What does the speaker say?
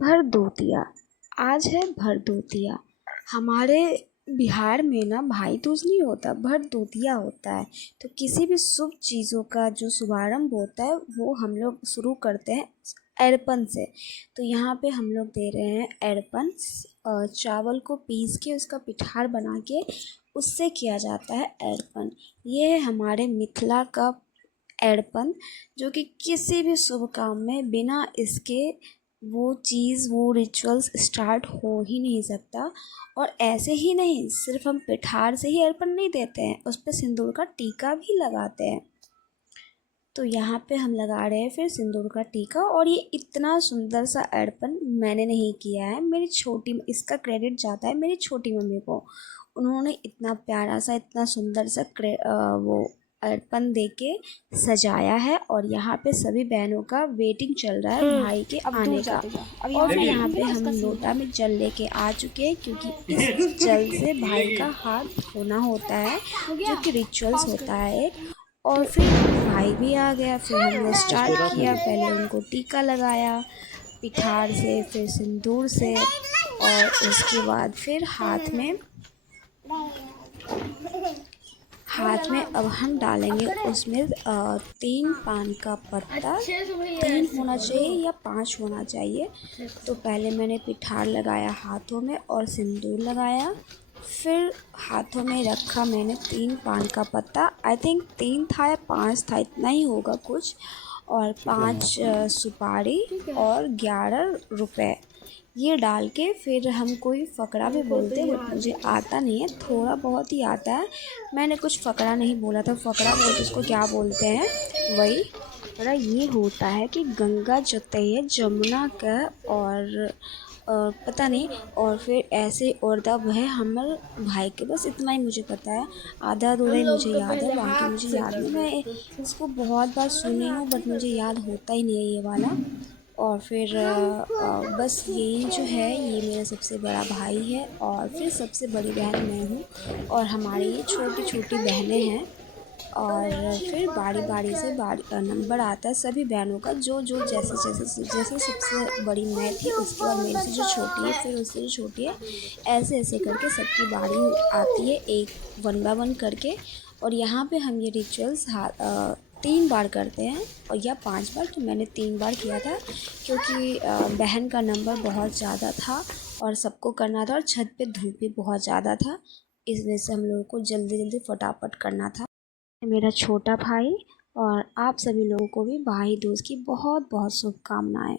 भरदुतिया। आज है भरदुतिया। हमारे बिहार में ना भाई दूज नहीं होता, भरदुतिया होता है। तो किसी भी शुभ चीज़ों का जो शुभारंभ होता है वो हम लोग शुरू करते हैं अरपन से। तो यहाँ पे हम लोग दे रहे हैं अरपन। चावल को पीस के उसका पिठार बना के उससे किया जाता है अरपन। ये है हमारे मिथिला का अरपन, जो कि किसी भी शुभ काम में बिना इसके वो चीज़ वो रिचुअल्स स्टार्ट हो ही नहीं सकता। और ऐसे ही नहीं, सिर्फ हम पिठार से ही अर्पण नहीं देते हैं, उस पर सिंदूर का टीका भी लगाते हैं। तो यहाँ पे हम लगा रहे हैं फिर सिंदूर का टीका। और ये इतना सुंदर सा अर्पण मैंने नहीं किया है, मेरी छोटी, इसका क्रेडिट जाता है मेरी छोटी मम्मी को। उन्होंने इतना प्यारा सा, इतना सुंदर सा वो अर्पण दे के सजाया है। और यहाँ पे सभी बहनों का वेटिंग चल रहा है भाई के आने का। और फिर यहाँ पे हम लोटा में जल लेके आ चुके हैं, क्योंकि इस जल से भाई का हाथ धोना होता है, जो कि रिचुअल्स होता है एक। और फिर भाई भी आ गया। फिर हमने स्टार्ट किया, पहले उनको टीका लगाया पिठार से, फिर सिंदूर से, और उसके बाद फिर हाथ में अब हम डालेंगे उसमें 3 पान का पत्ता। 3 होना चाहिए या 5 होना चाहिए। तो पहले मैंने पिठार लगाया हाथों में और सिंदूर लगाया, फिर हाथों में रखा मैंने 3 पान का पत्ता। आई थिंक 3 था या 5 था, इतना ही होगा कुछ। और 5 सुपारी और 11 रुपए ये डाल के फिर हम कोई फ़करा भी बोलते हैं, बट मुझे आता नहीं है, थोड़ा बहुत ही आता है। मैंने कुछ फ़करा नहीं बोला था, फ़करा बोलते उसको क्या बोलते हैं, वही फ़करा ये होता है कि गंगा जतैया जमुना का, और पता नहीं। और फिर ऐसे और दब है हमर भाई के, बस इतना ही मुझे पता है। आधा अधूरा ही मुझे याद है, बाकी मुझे याद नहीं। मैं इसको बहुत बार सुनी हूँ, बट मुझे याद होता ही नहीं है ये वाला। और फिर बस यही जो है, ये मेरा सबसे बड़ा भाई है और फिर सबसे बड़ी बहन मैं हूँ। और हमारी ये छोटी छोटी बहनें हैं। और फिर बारी बारी से नंबर आता है सभी बहनों का, जो जो जैसे सबसे बड़ी मैं थी, उसके बाद मेरे से जो छोटी है, फिर उससे जो छोटी है, ऐसे ऐसे करके सबकी बारी आती है, एक 1 बाय 1 करके। और यहाँ पे हम ये रिचुअल्स 3 बार करते हैं, और या 5 बार। तो मैंने 3 बार किया था, क्योंकि बहन का नंबर बहुत ज़्यादा था और सबको करना था, और छत पे धूप भी बहुत ज़्यादा था, इस वजह से हम लोगों को जल्दी जल्दी फटाफट करना था। मेरा छोटा भाई, और आप सभी लोगों को भी भाई दूज की बहुत बहुत शुभकामनाएं।